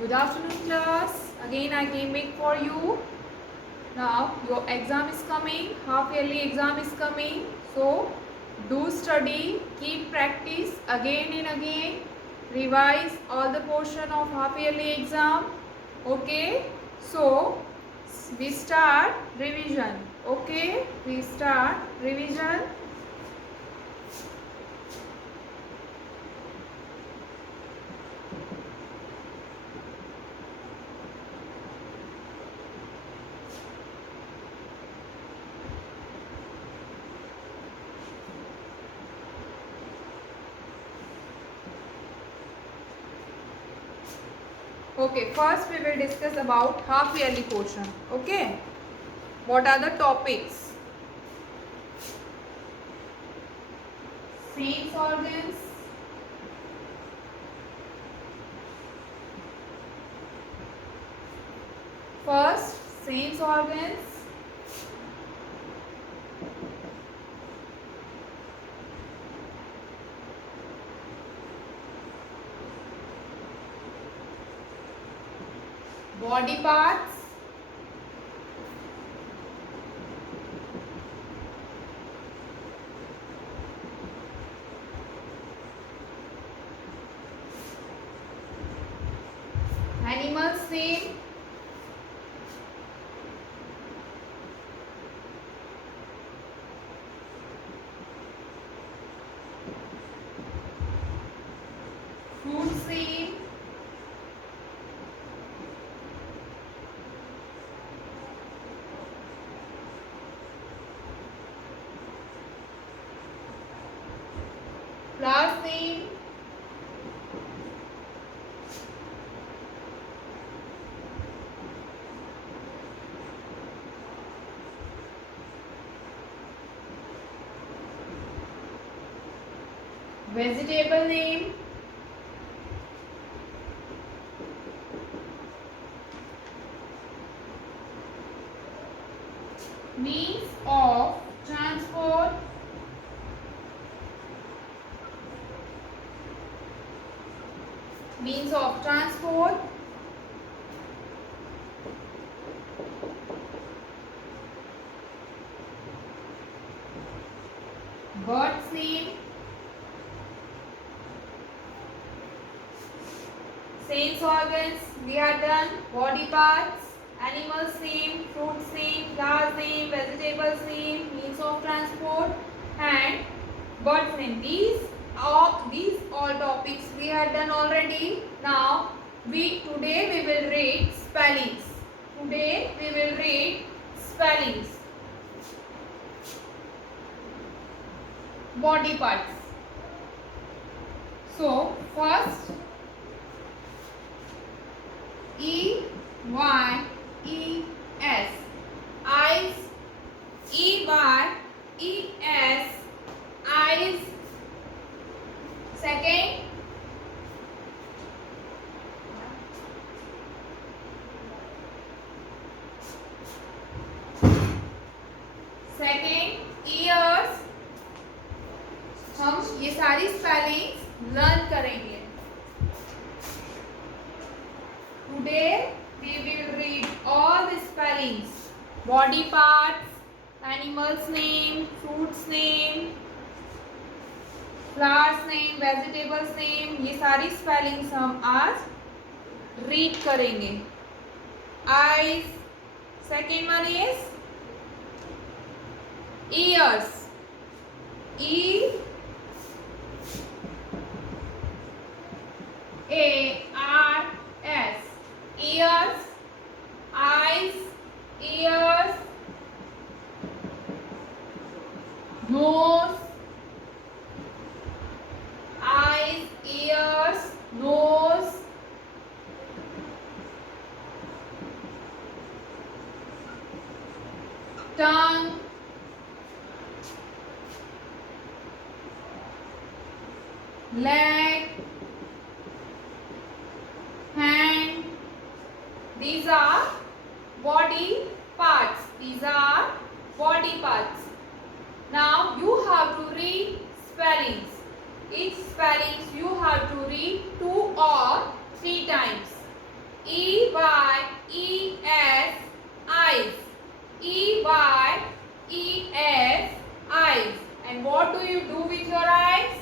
Good afternoon, class. Again, I came back for you. Now, your exam is coming. Half yearly exam is coming. So, do study. Keep practice again and again. Revise all the portion of half yearly exam. Okay. So, we start revision. Okay. We start revision. Okay, first we will discuss about half yearly portion. Okay, what are the topics? Sense organs, first sense organs, body parts, animals name, fruits name, flowers name, vegetable name, means of transport, means of transport, birds name, sense organs we are done, body parts, animals name, fruits name, flowers name, vegetables name, means of transport and birds name. These all topics we have done already. Now today we will read spellings. Today we will read spellings. Body parts. So first EYES, eyes, EYES, eyes. Second ears. हम ये सारी spellings learn करेंगे. Today we will read all the spellings, body parts, animals name, fruits name, flowers name, vegetables name. ये सारी spellings हम आज read करेंगे. Eyes. Second one is ears. EARS, ears, eyes, ears, nose, eyes, ears, nose, tongue, leg, hand. These are body parts. These are body parts. Now you have to read spellings. Each spellings you have to read 2 or 3 times. what do you do with your eyes?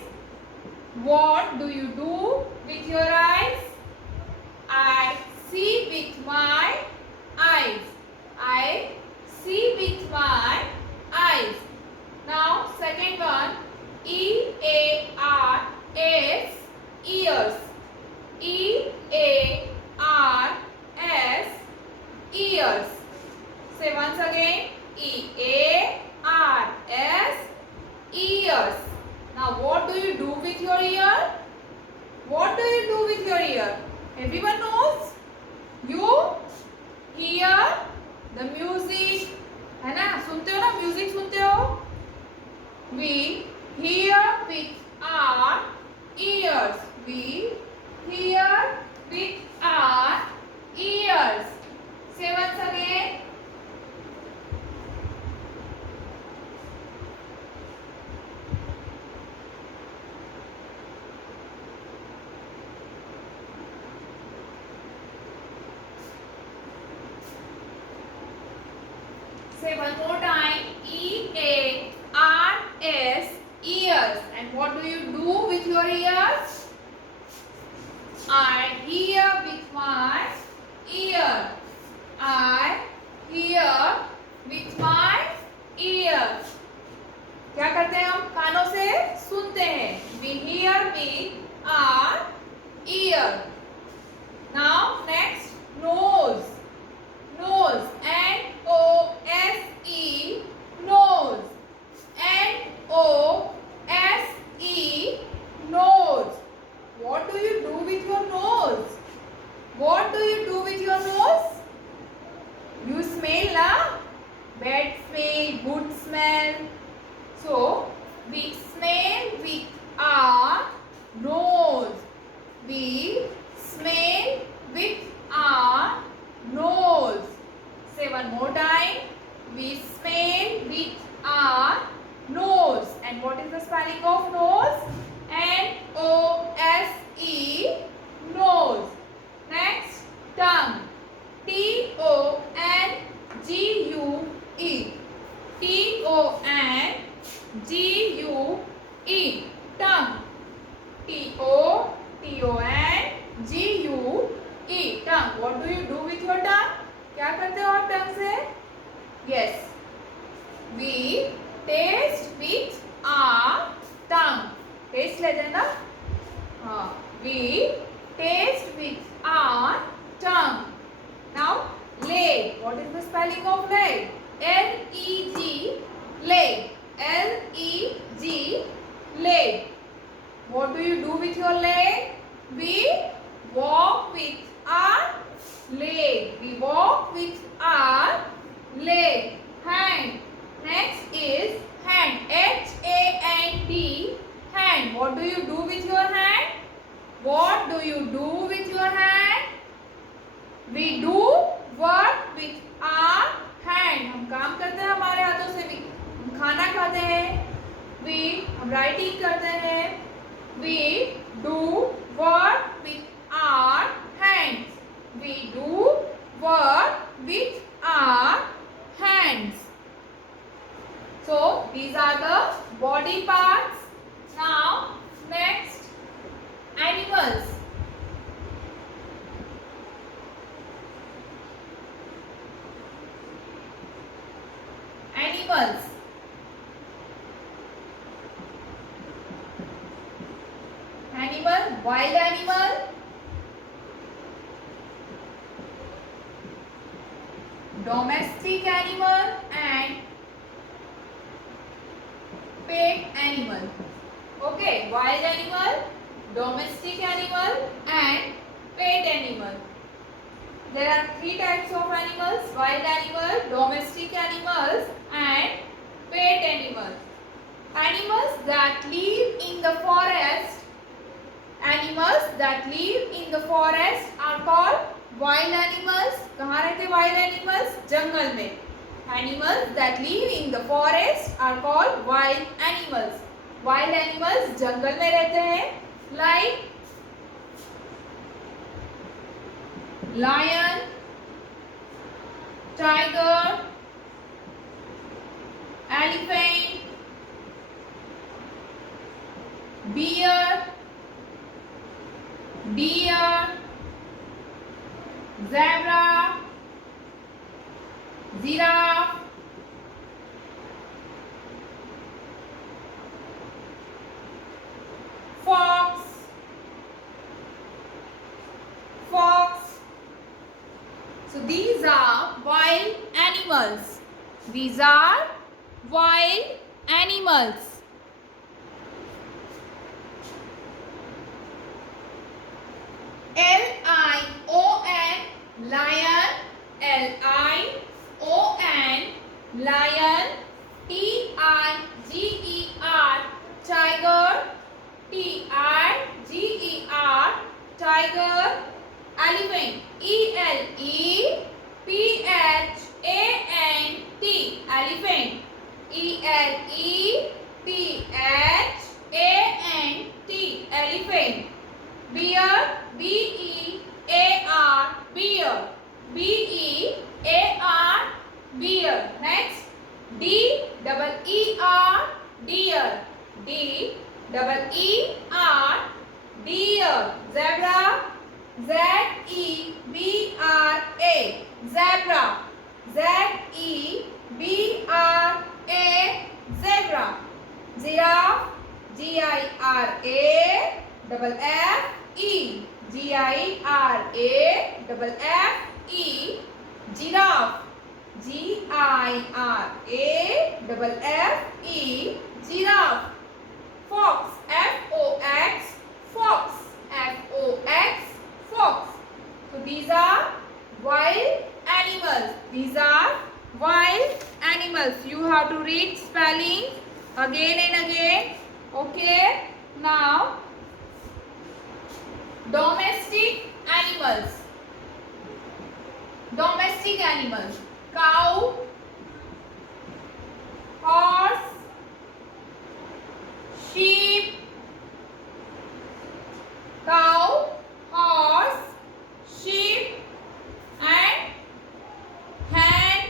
What do you do with your eyes? I see with my eyes. I see with my eyes. Now second one, E-A-R-S, ears. E-A-R-S, ears. Say once again, E-A-R-S, ears. Now what do you do with your ear? What do you do with your ear? Everyone knows? You hear the music, है ना? सुनते हो ना? Music सुनते हो? We hear with our ears. We hear with our ears. Say once again. Say one more time. E-A-R-S, ears. And what do you do with your ears? I hear with my ear. I hear with my ear. क्या करते हैं हम? कानों से सुनते हैं. We hear with our ear. Now next, nose. Nose. N-O-S-E, nose. N-O-S-E, nose. What do you do with your nose? What do you do with your nose? You smell, na? Bad smell, good smell. So we smell with our nose. We smell with our nose. Say one more time. We smell with our nose. And what is the spelling of nose? N-O-S-E, nose. Next, tongue. T-O-N-G-U-E. T-O-N-G-U-E. Tongue. T-O-N-G-U-E. Tongue. What do you do with your tongue? क्या करते हो आप टंग से? Yes. We taste with our tongue. Taste लेते हैं ना? हाँ. We taste with our tongue. Now leg. What is the spelling of leg? L-E-G, leg. L-E-G, leg. What do you do with your leg? We walk with our leg. We walk with our leg. Hand. Next is hand. H-A-N-D, hand. What do you do with your hand? What do you do with your hand? We do work with our hand. हम काम करते हैं हमारे हाथों से भी. हम खाना खाते हैं. हम राइटिंग करते हैं. We do work with our hands. We do work with our hands. So these are the body parts. Now next, animals. Animals. Animal, wild animal. Domestic animal and pet animal. Okay, wild animal, domestic animal and pet animal. There are three types of animals: wild animal, domestic animals and pet animals. Animals that live in the forest. Animals that live in the forest are called wild animals. कहाँ रहते wild animals? जंगल में. Animals that live in the forest are called wild animals. Wild animals जंगल में रहते हैं. Like lion, tiger, elephant, deer, zebra, giraffe, fox, fox. So these are wild animals. These are wild animals. Lion, lion, Lion, lion, Tiger, tiger, Tiger, tiger, elephant, elephant, elephant, elephant, bear, bear, bear. Next, deer, deer, zebra, zebra, zebra, giraffe, giraffe, giraffe, fox, fox, fox. So these are wild animals. These are wild animals. You have to read spelling again and again. Okay. Now, domestic animals. Domestic animals. Cow, horse, sheep, cow, horse, sheep, and hen.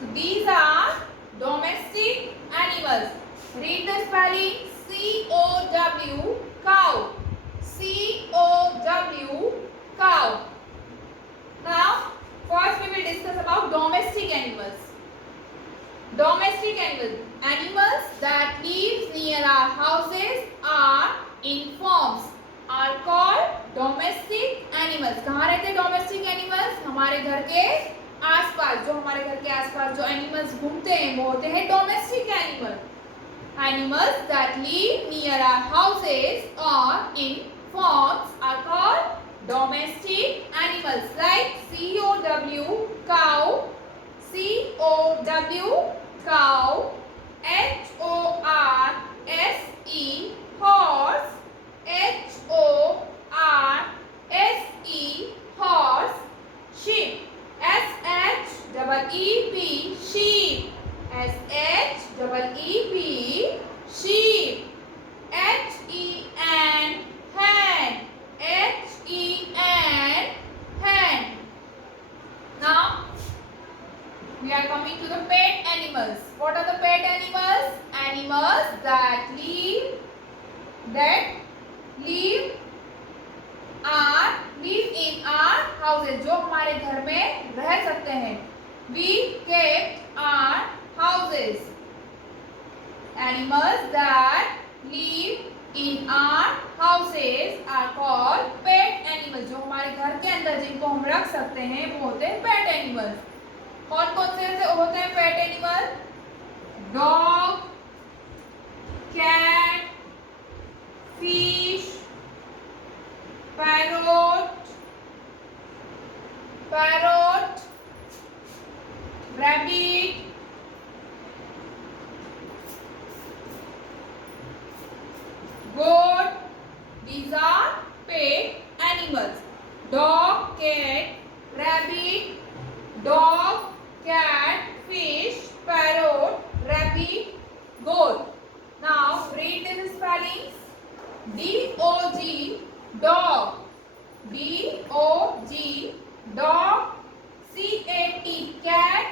So these are domestic animals. Read the spelling. C-O-W, cow. C-O-W, cow. Now, first we will discuss about domestic animals. Domestic animals. Animals that live near our houses are in farms are called domestic animals. कहाँ रहते हैं domestic animals? हमारे घर के आसपास. जो हमारे घर के आसपास जो animals घूमते हैं वो होते हैं domestic animals. Animals that live near our houses or in farms are called domestic animals. Like C-O-W, cow, C-O-W, cow, H-O-R-S-E, horse, H-O-R-S-E, horse, sheep, S-H-E-E-P, sheep, S-H-E-E-P, sheep, H-E-N, hen, H-E-N, hen. Now, we are coming to the pet animals. What are the pet animals? Animals that live in our houses. जो हमारे घर में रह सकते हैं. We kept our houses. Animals that live in our houses are called pet animals. जो हमारे घर के अंदर जिनको हम रख सकते हैं वो होते हैं pet animals. कौन कौन से होते हैं pet animals? Dog, cat, fish, parrot, rabbit, goat. These are pet animals. Dog, cat, rabbit, dog, cat, fish, parrot, rabbit, goat. Now read these spellings. D-O-G, dog. D-O-G, dog. C-A-T, cat.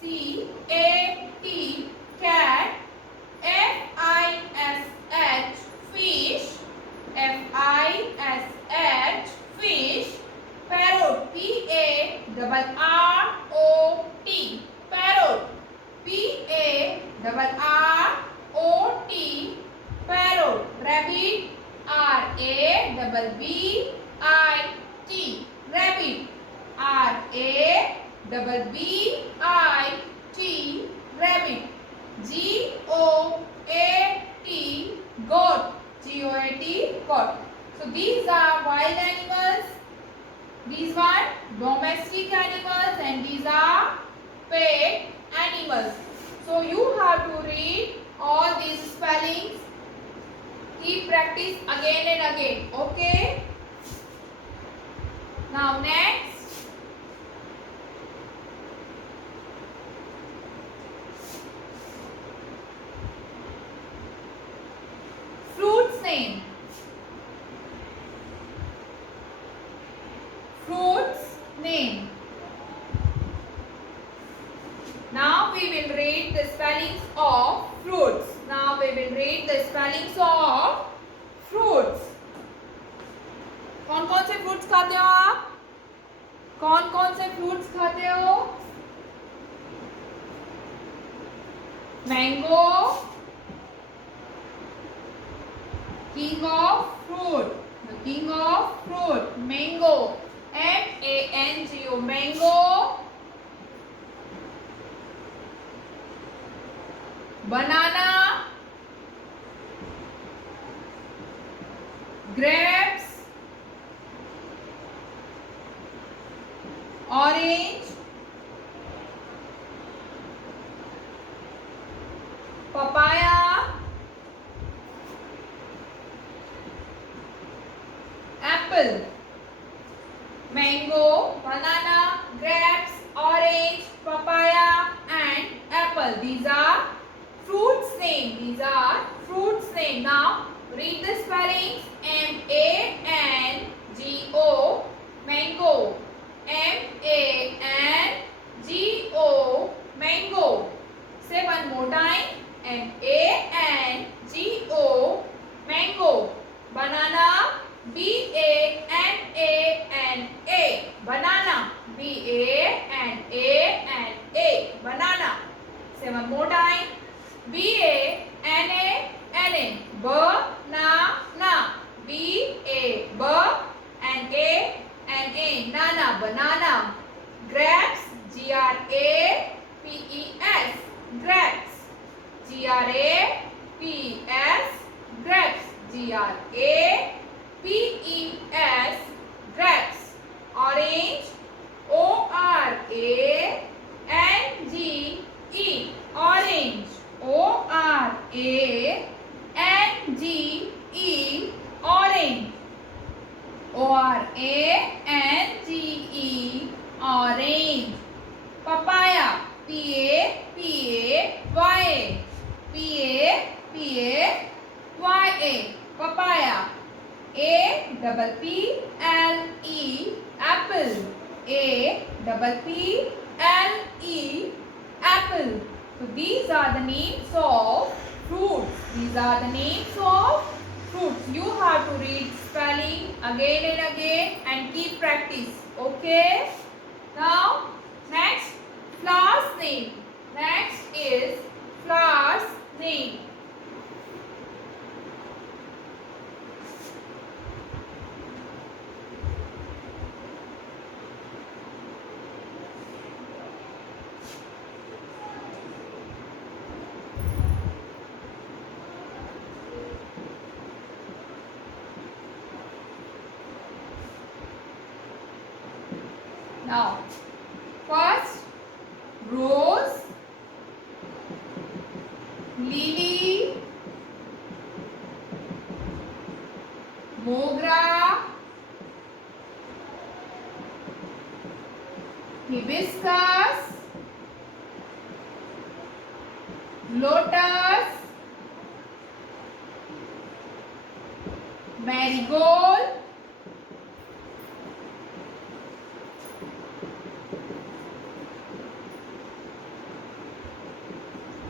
C-A-T, cat. F-I-S-H, fish. Rabbit. R-A-B-B-I-T. Rabbit. R-A-B-B-I-T. Rabbit. G-O-A-T. Goat. G-O-A-T. Goat. So these are wild animals. These are domestic animals and these are pet animals. So you have to read all these spellings. Keep practice again and again. Okay. Now next. Fruits name. Fruits name. Now we will read the spellings of fruits. Now we will read the spellings of fruits. कौन कौन से fruits खाते हो आप? कौन कौन से fruits खाते हो? Mango, king of fruit. The king of fruit. Mango. M-A-N-G-O. Mango. Banana. Grapes. Orange. Papaya. Apple. Mango, banana, grapes, orange, papaya and apple. These are fruits name. These are fruits name. Now read the spellings. M-A-N-G-O. Mango. M-A-N-G-O. Mango. Say one more time. M-A-N-G-O. Mango. Banana. B-A-N-A-N-A. Banana. B-A-N-A-N-A. Banana. Say one more time. B-A-N-A-N-A. Banana. B-A-B-N-A-N-A. Nana. Banana. Grapes. G-R-A-P-E-S. Grapes. G-R-A-P-E-S. Grapes. G-R-A-P-E-S. Grapes. Orange. O-R-A-N-G-E. Orange. O-R-A-N-G-E. Orange. O-R-A-N-G-E. Orange. Papaya. P-A-P-A-Y-A. P-A-P-A-Y-A. Papaya. A-P-P-L-E. Apple. A-P-P-L-E. Apple. So these are the names of fruits. These are the names of fruits. You have to read spelling again and again and keep practice. Okay. Now next, flowers name. Next is flowers name. Now, first, rose, lily, mogra, hibiscus, lotus, marigold,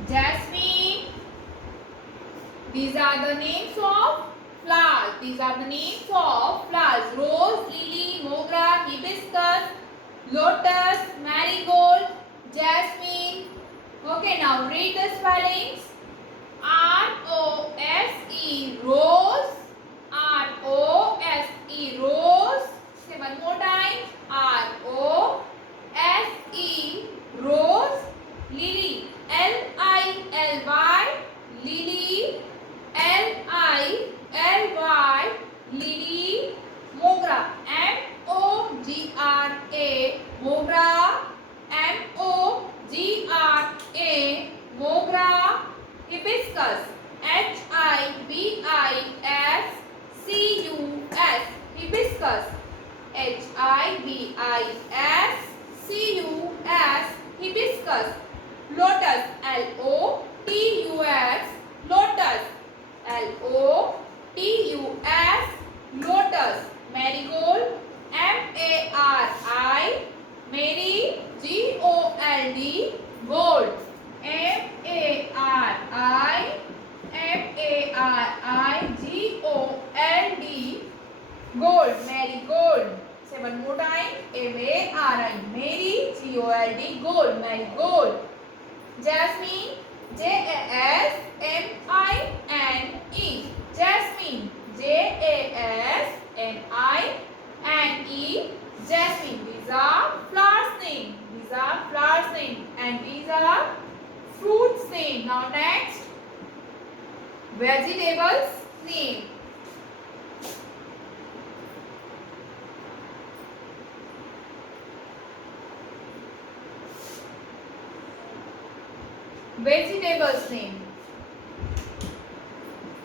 jasmine. These are the names of flowers. These are the names of flowers. Rose, lily, mogra, hibiscus, lotus, marigold, jasmine. Okay, now read the spellings. R-O-S-E, rose. L-I-S-C-U-S, hibiscus. Lotus, L-O-T-U-S, lotus. L-O-T-U-S, lotus. Marigold, M-A-R-I, Mary, G-O-L-D, gold. M-A-R-I, M-A-R-I-G-O-L-D, gold. Marigold. Say one more time. M-A-R-I, Mary, G-O-L-D, gold. Marigold. Jasmine, J-A-S-M-I-N-E, Jasmine, J-A-S-M-I-N-E, Jasmine. These are flowers name. These are flowers name, and these are fruits name. Now next, vegetables name. Vegetables name.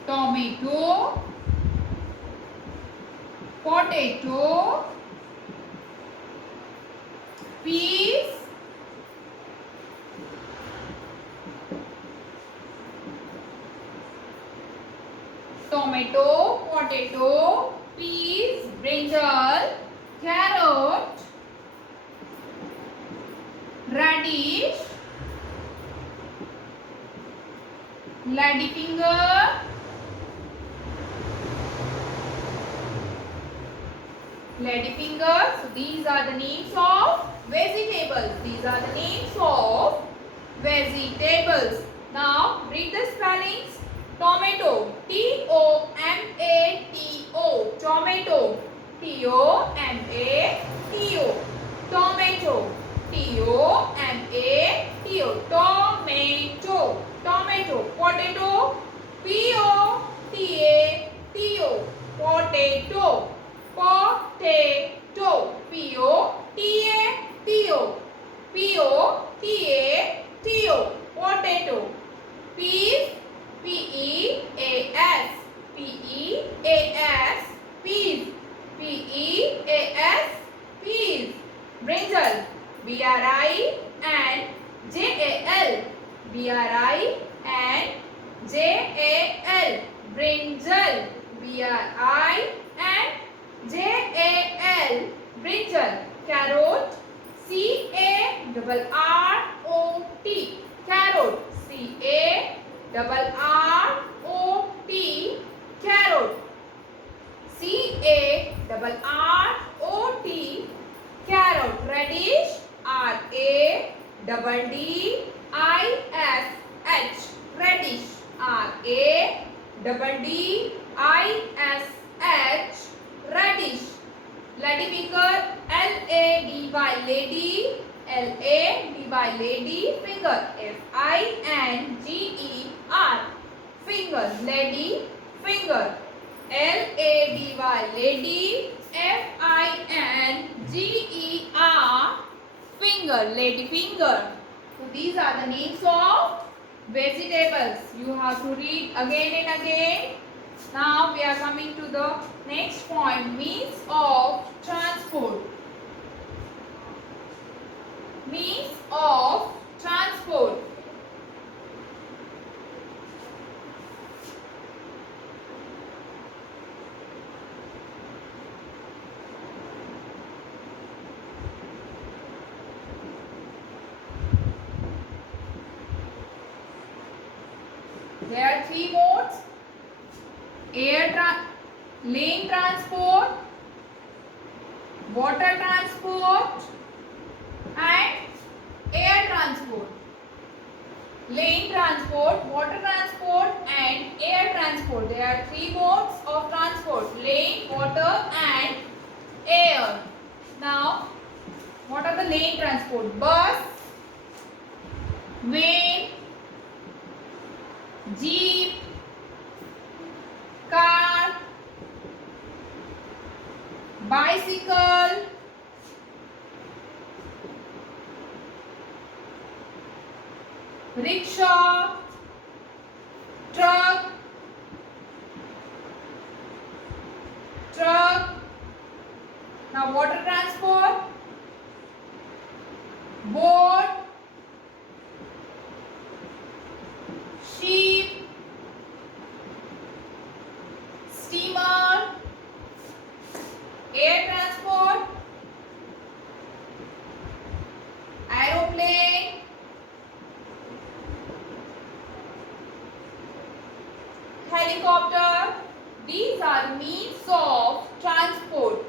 Tomato, potato, peas, tomato, potato, peas, brinjal, carrot, radish, ladyfinger, ladyfinger. So these are the names of vegetables. These are the names of vegetables. Now read the spellings. Tomato, T-O-M-A-T-O, tomato, T-O-M-A-T-O, tomato, T-O-M-A-T-O, tomato, tomato. Potato, P-O-T-A-T-O, potato, potato, P-O-T-A-T-O, P-O-T-A-T-O, potato. Peas, P-E-A-S, P-E-A-S, peas, P-E-A-S, peas. Brinjal, B-R-I-N-J-A-L, B-R-I-N-J-A-L, brinjal, B-R-I-N-J-A-L, brinjal. Carrot, C-A-R-R-O-T, carrot, C-A-R-R-O-T, carrot, C-A-R-R-O-T, carrot. Radish, R-A-D-D-I-S-H, radish, R-A-D-D-I-S-H, radish. Ladyfinger, L-A-D-Y, lady, L-A-D-Y, lady, finger, F-I-N-G-E-R, finger, lady, finger, L-A-D-Y, lady, F-I-N-G-E-R, finger, lady finger. So these are the names of vegetables. You have to read again and again. Now we are coming to the next point, means of transport. Means of transport. There are three modes: land transport, water transport, and air transport. Land transport, water transport, and air transport. There are three modes of transport: land, water, and air. Now, what are the land transport? Bus, van, jeep, car, bicycle, rickshaw, truck, Now water transport, boat, sheep, steamer, air transport, aeroplane, helicopter. These are means of transport.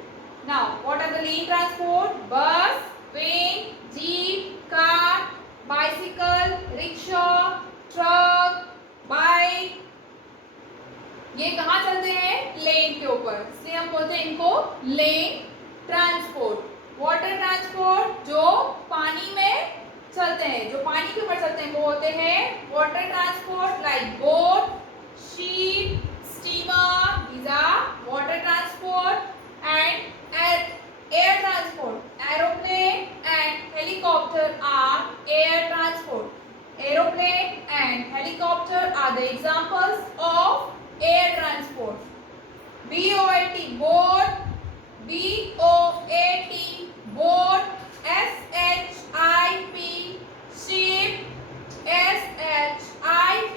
Now, what are the land transport? Bus, van, jeep, car, bicycle, rickshaw, truck, bike. ये कहाँ चलते हैं? लेन के ऊपर, इसलिए हम बोलते हैं इनको लेन ट्रांसपोर्ट। वाटर ट्रांसपोर्ट जो पानी में चलते हैं, जो पानी के ऊपर चलते हैं वो होते हैं water transport, like boat, ship, steamer. These are water transport. And air transport, aeroplane and helicopter are air transport. Aeroplane and helicopter are the examples of air transport. BOAT, boat, BOAT, boat, SHIP, ship, SHIP,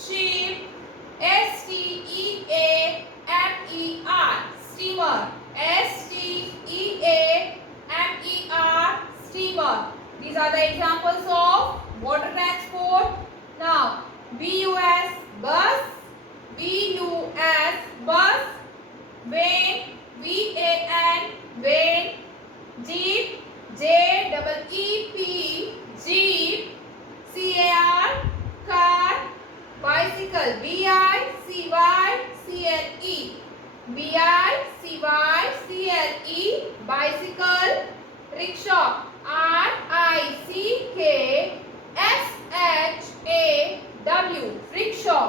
ship, STEAMER, steamer, STEAMER, steamer. These are the examples of water transport. Now, BUS, bus, BUS, bus, van, VAN, van, jeep, JEEP, jeep, CAR, car, bicycle, BICYCLE, BICYCLE, bicycle, rickshaw, RICKSHAW, rickshaw,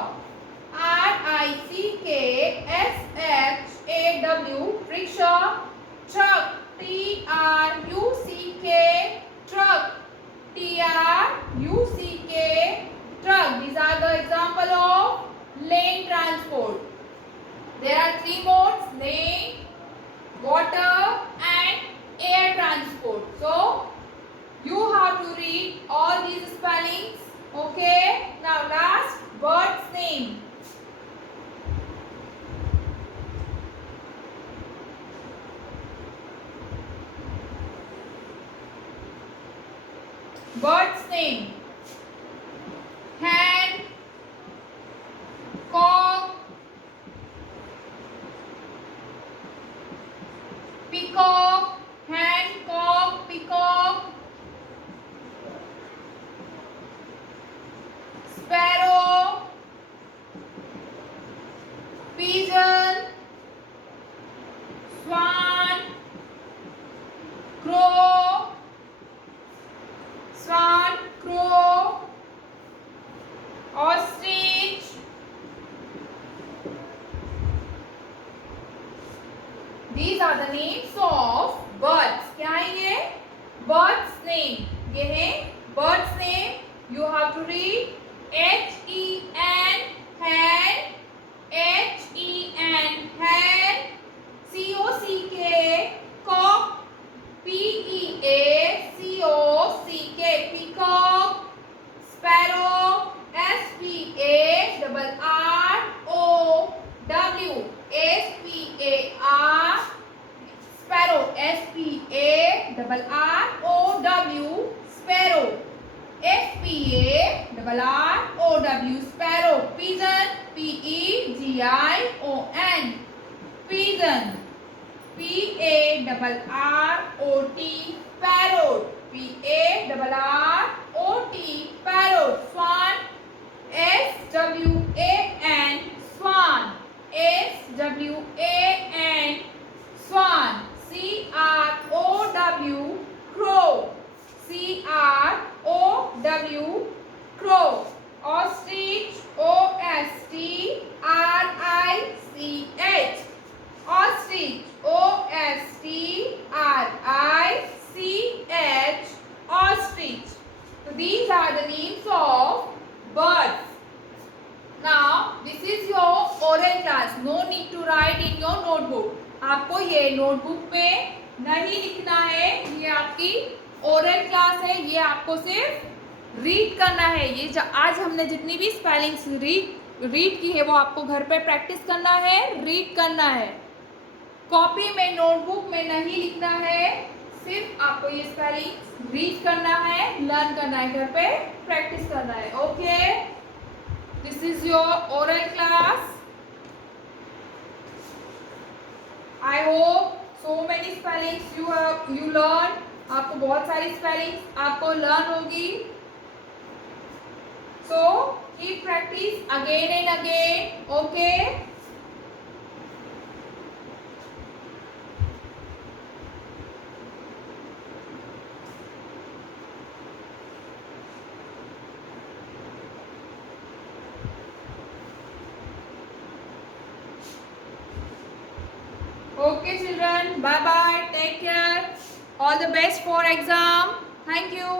RICKSHAW, rickshaw, truck, TRUCK, truck, TRUCK, truck. These are the example of land transport. There are three modes: land, water and air transport. So you have to read all these spellings. Okay, now last, bird's name. Bird's name: hen, cock, peacock, hen, cock, peacock, sparrow, pigeon, swan, crow, swan, crow, ostrich, these are the names of birds. क्या है ये? Birds name. ये है birds name. You have to read HEN, hen, HEN, hen, COCK, cock, PEACOCK, peacock, sparrow, SPARROW, SPAR, sparrow, SPARROW, sparrow, SPARROW, sparrow, pigeon, PEGION, pigeon, PARROT, parrot, PARROT, parrot, swan, SWAN, swan, SWAN, swan, CROW, crow, CROW, crow, ostrich, OSTRICH, ostrich, OSTRICH, ostrich. So these are the names of birds. Now this is your oral class. No need to write in your notebook. आपको ये notebook पे नहीं लिखना है, ये आपकी oral class है, ये आपको सिर्फ रीड करना है। ये आज हमने जितनी भी स्पेलिंग्स रीड की है वो आपको घर पे प्रैक्टिस करना है, रीड करना है। कॉपी में, नोटबुक में नहीं लिखना है, सिर्फ आपको ये स्पेलिंग रीड करना है, लर्न करना है, घर पे प्रैक्टिस करना है। Okay, this is your oral class. I hope so many spellings you learn. आपको बहुत सारी स्पेलिंग्स आपको लर्न होगी। So keep practice again and again. Okay, okay children, bye bye, take care, all the best for exam. Thank you.